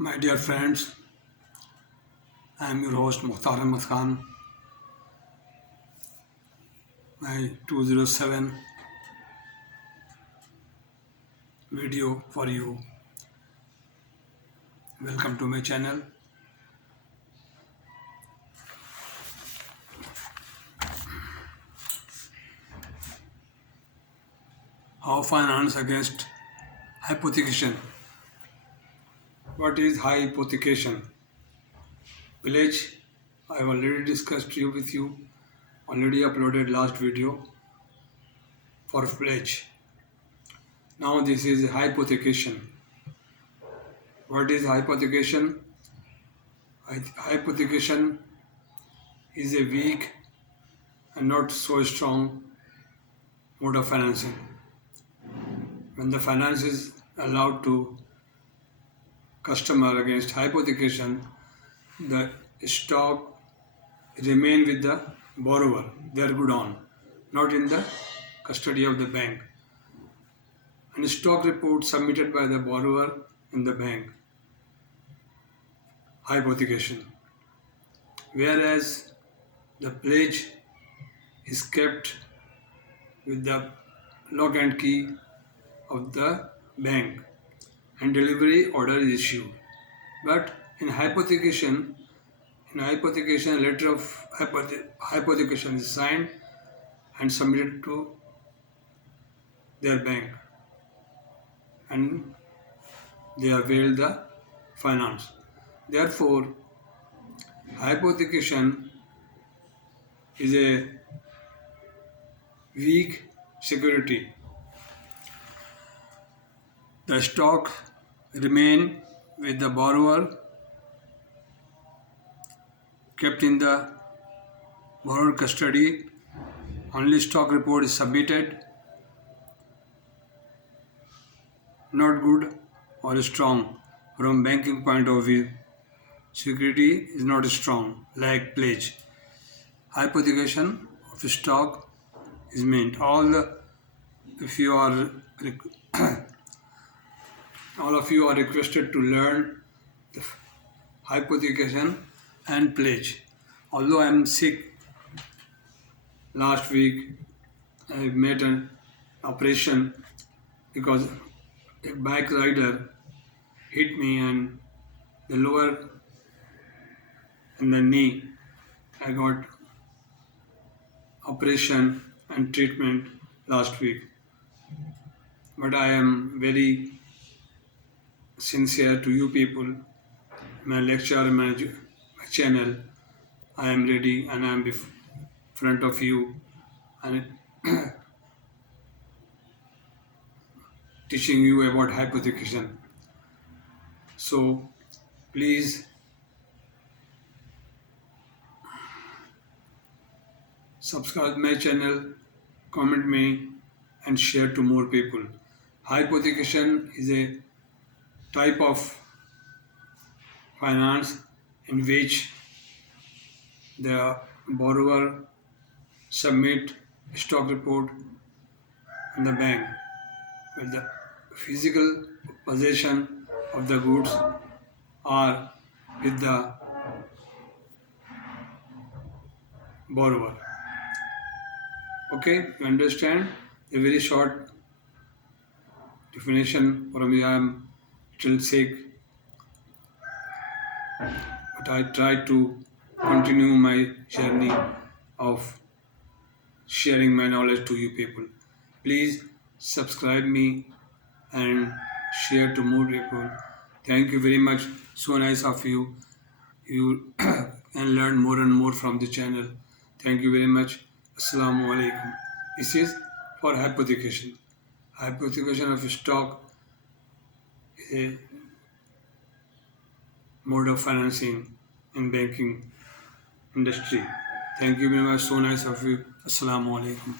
My dear friends, I am your host Mukhtar Ahmed Khan. My 207 video for you. Welcome to my channel. How finance against hypothecation. What is hypothecation? Pledge. I have already discussed with you. Already uploaded last video for pledge. Now this is hypothecation. What is hypothecation? Hypothecation is a weak and not so strong mode of financing. When the finance is allowed to customer against hypothecation, the stock remain with the borrower, their good on, not in the custody of the bank. And stock report submitted by the borrower in the bank. Hypothecation. Whereas the pledge is kept with the lock and key of the bank and delivery order is issued. But in hypothecation, a letter of hypothecation is signed and submitted to their bank and they avail the finance. Therefore, hypothecation is a weak security. The stock remain with the borrower, kept in the borrower custody. Only stock report is submitted. Not good or strong from banking point of view. Security is not strong like pledge. Hypothecation of stock is meant. If you are all of you are requested to learn the hypothecation and pledge. Although I am sick, last week I made an operation because a bike rider hit me and the lower and the knee. I got operation and treatment last week. But I am very sincere to you people, my lecture, my channel. I am ready and I am in front of you and teaching you about hypothecation. So please subscribe my channel, comment me and share to more people. Hypothecation is a type of finance in which the borrower submit stock report in the bank with the physical possession of the goods or with the borrower. Okay, you understand? A very short definition from me. I am still sick, but I try to continue my journey of sharing my knowledge to you people. Please subscribe me and share to more people. Thank you very much. So nice of you. You can learn more and more from the channel. Thank you very much. Assalamu alaikum. This is for hypothecation. Hypothecation of stock is a mode of financing in banking industry. Thank you very much. So nice of you. Assalamu alaikum.